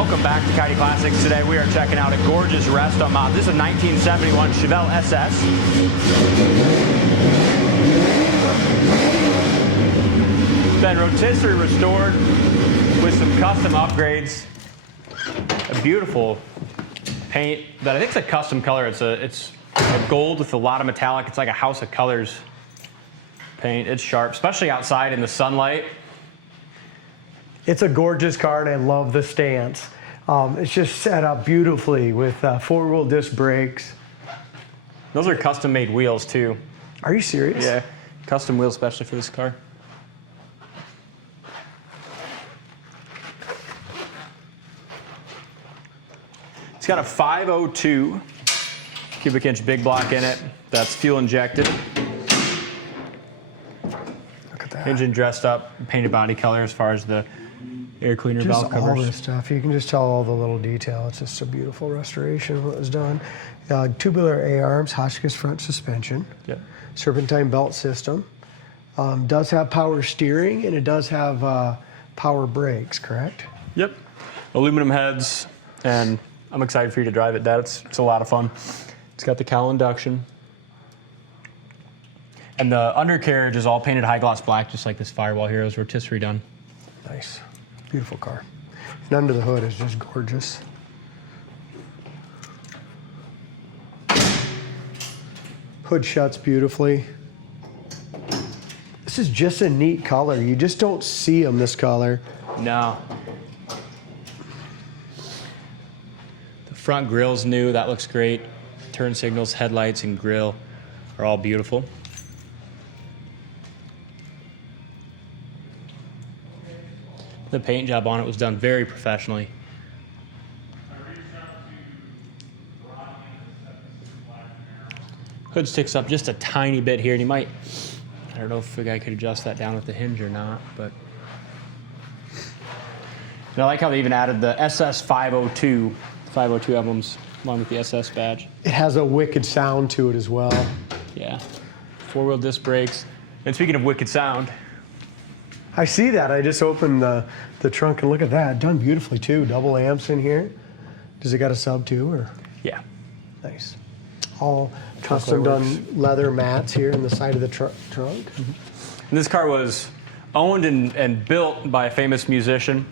Welcome back to Coyote Classics. Today we are checking out a gorgeous Restomod. This is a 1971 Chevelle SS. It's been rotisserie restored with some custom upgrades. A beautiful paint that I think is a custom color. It's a gold with a lot of metallic. It's like a house of colors paint. It's sharp, especially outside in the sunlight. It's a gorgeous car, and I love the stance. It's just set up beautifully with four-wheel disc brakes. Those are custom-made wheels, too. Are you serious? Yeah, custom wheels especially for this car. It's got a 502 cubic inch big block in it. That's fuel injected. Look at that. Engine dressed up, painted body color as far as the air cleaner just valve covers. All this stuff. You can just tell all the little detail. It's just a beautiful restoration of what was done. Tubular A-arms, Hotchkis front suspension. Yep. Serpentine belt system. Does have power steering, and it does have power brakes, correct? Yep. Aluminum heads, and I'm excited for you to drive it, Dad. It's a lot of fun. It's got the Cowl induction. And the undercarriage is all painted high gloss black, just like this Firewall Heroes rotisserie done. Nice. Beautiful car. And under the hood is just gorgeous. Hood shuts beautifully. This is just a neat color. You just don't see them this color. No. The front grill's new. That looks great. Turn signals, headlights, and grill are all beautiful. The paint job on it was done very professionally. Hood sticks up just a tiny bit here, and you might, I don't know if the guy could adjust that down with the hinge or not, but. And I like how they even added the SS 502 emblems along with the SS badge. It has a wicked sound to it as well. Yeah. Four-wheel disc brakes. And speaking of wicked sound, I see that. I just opened the trunk and look at that. Done beautifully too. Double amps in here. Does it got a sub too, or? yeah. Nice. All custom done leather mats here in the side of the trunk. And this car was owned and built by a famous musician,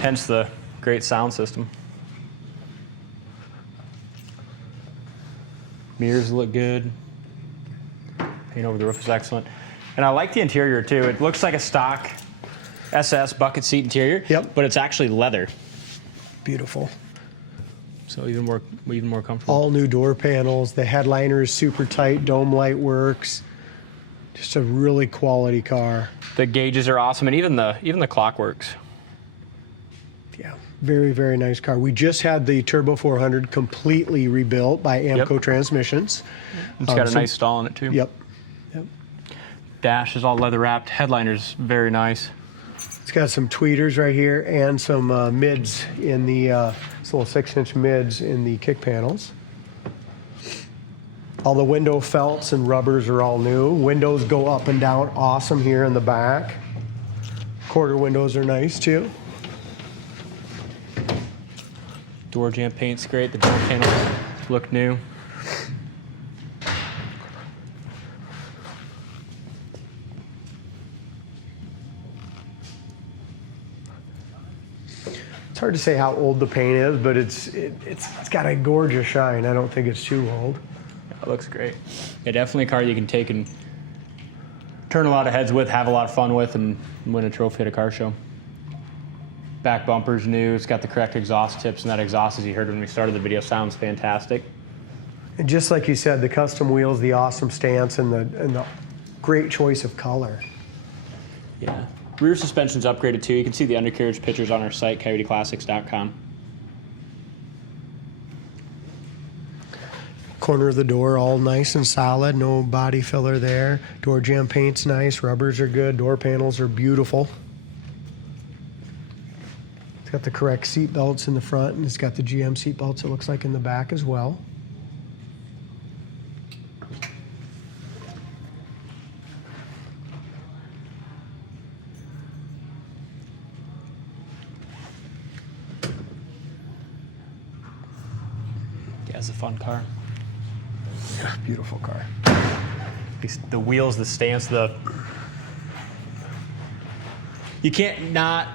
hence the great sound system. Mirrors look good. Paint over the roof is excellent. And I like the interior too. It looks like a stock SS bucket seat interior, Yep. but it's actually leather. Beautiful. So even more comfortable. All new door panels. The headliner is super tight. Dome light works. Just a really quality car. The gauges are awesome, and even the clock works. Yeah, very, very nice car. We just had the Turbo 400 completely rebuilt by Amco Transmissions. It's got a nice stall in it too. Yep. Dash is all leather wrapped. Headliner's very nice. It's got some tweeters right here and some mids in the little 6-inch mids in the kick panels. All the window felts and rubbers are all new. Windows go up and down awesome here in the back. Quarter windows are nice too. Door jamb paint's great. The door panels look new. It's hard to say how old the paint is, but it's got a gorgeous shine. I don't think it's too old. It looks great. Yeah, definitely a car you can take and turn a lot of heads with, have a lot of fun with, and win a trophy at a car show. Back bumper's new. It's got the correct exhaust tips, and that exhaust, as you heard when we started the video, sounds fantastic. And just like you said, the custom wheels, the awesome stance, and the great choice of color. Yeah. Rear suspension's upgraded too. You can see the undercarriage pictures on our site, coyoteclassics.com. Corner of the door all nice and solid, no body filler there. Door jamb paint's nice, rubbers are good, door panels are beautiful. It's got the correct seat belts in the front, and it's got the GM seat belts, it looks like, in the back as well. it's a fun car. Beautiful car. The wheels, the stance, you can't not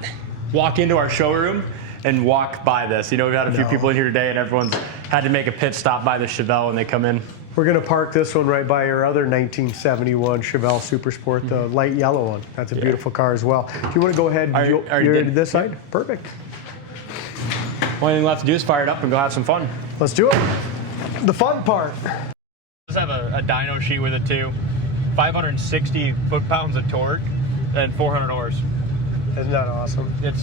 walk into our showroom and walk by this. You know, we've had a few people in here today, and everyone's had to make a pit stop by the Chevelle when they come in. We're going to park this one right by our other 1971 Chevelle Super Sport, the light yellow one. That's a beautiful car as well. Do you want to go ahead and you're to this side? Perfect. Only thing left to do is fire it up and go have some fun. Let's do it. The fun part. Does have a dyno sheet with it too. 560 foot-pounds of torque and 400 horse. Isn't that awesome? It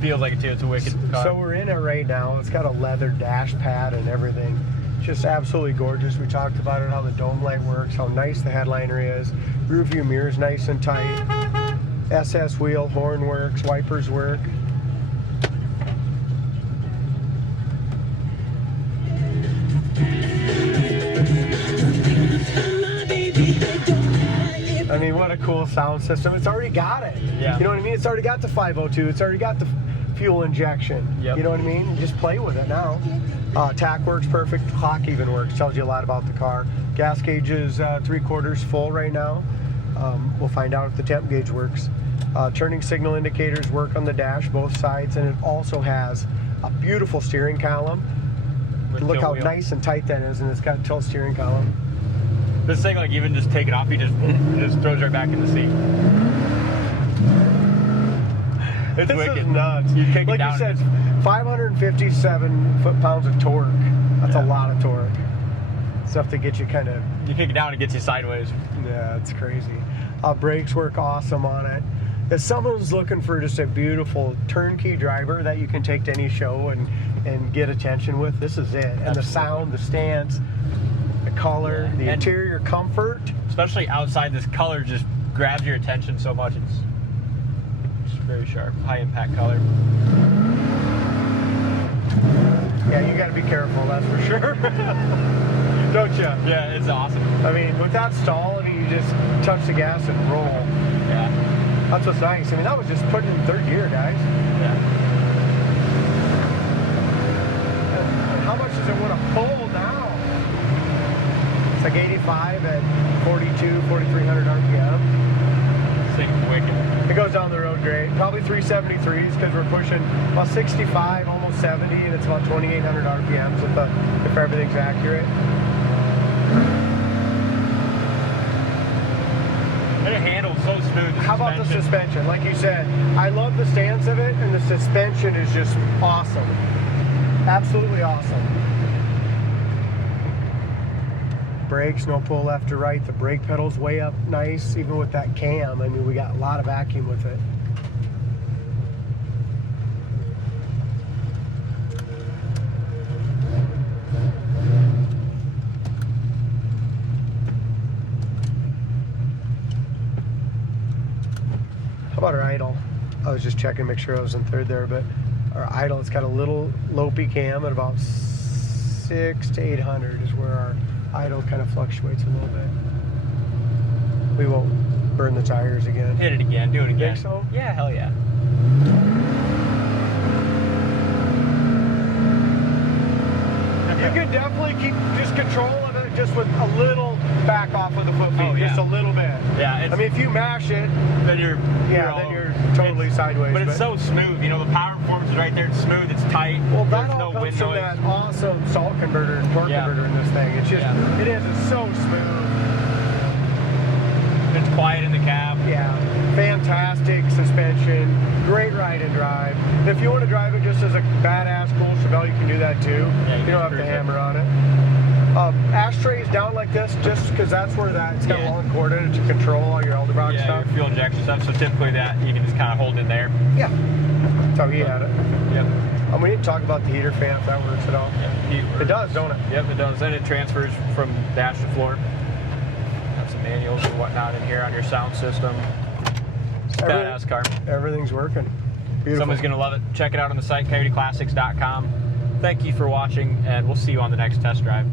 feels like it too. It's a wicked car. So we're in it right now. It's got a leather dash pad and everything. Just absolutely gorgeous. We talked about it, how the dome light works, how nice the headliner is. Rear view mirror's nice and tight. SS wheel, horn works, wipers work. I mean, what a cool sound system. It's already got it. Yeah. You know what I mean? It's already got the 502. It's already got the fuel injection. Yep. You know what I mean? You just play with it now. Tack works perfect. Clock even works. Tells you a lot about the car. Gas gauge is 3/4 full right now. We'll find out if the temp gauge works. Turning signal indicators work on the dash, both sides, and it also has a beautiful steering column. Look how nice and tight that is, and it's got a tilt steering column. This thing, like, even just take it off, you just throws right back in the seat. It's wicked. This is nuts. You kick it like down. you said, 557 foot-pounds of torque. That's a lot of torque. Stuff to get you kind of... You kick it down, it gets you sideways. Yeah, it's crazy. Brakes work awesome on it. If someone's looking for just a beautiful turnkey driver that you can take to any show and get attention with, this is it. And Absolutely. the sound, the stance, the color, the interior comfort. Especially outside, this color just grabs your attention so much. It's very sharp, high impact color. Yeah, you got to be careful, that's for sure. Don't you? Yeah, it's awesome. I mean, with that stall, I mean, you just touch the gas and roll. Yeah. That's what's nice. I mean, that was just putting in third gear, guys. Yeah. And how much does it want to pull now? It's like 85 at 42, 4,300 RPM. This thing's wicked. It goes down the road great. Probably 373s because we're pushing about 65, almost 70, and it's about 2,800 RPMs if everything's accurate. And it handles so smooth. How about the suspension? Like you said, I love the stance of it, and the suspension is just awesome. Absolutely awesome. Brakes, no pull left to right. The brake pedal's way up nice, even with that cam. I mean, we got a lot of vacuum with it. How about our idle? I was just checking, make sure I was in third there, but our idle, it's got a little lopey cam at about 600 to 800 is where our idle kind of fluctuates a little bit. We won't burn the tires again. Hit it again, do it again. Think so? Yeah, hell yeah. You could definitely keep just control of it just with a little back off of the foot feet, just a little bit. Yeah, I mean, if you mash it, then you're totally sideways. But it's so smooth. You know, the power performance is right there. It's smooth. It's tight. Well, that There's all no comes wind from noise. that awesome salt converter and torque converter in this thing. It's just, it is. It's so smooth. It's quiet in the cab. Yeah, fantastic suspension, great ride and drive. And if you want to drive it just as a badass cool Chevelle, you can do that too. Yeah, you don't have to hammer on it. Ashtray is down like this just because that's where it's got a long cord in it to control all your Edelbrock stuff. Your fuel injection stuff. So typically that you can just kind of hold in there. Yeah, that's how he had it. Yep. We need to talk about the heater fan if that works at all. Yeah, it does, don't it? Yep, it does. And it transfers from dash to floor. Got some manuals and whatnot in here on your sound system. It's a badass car. Everything's working. Beautiful. Someone's going to love it. Check it out on the site, coyoteclassics.com. Thank you for watching, and we'll see you on the next test drive.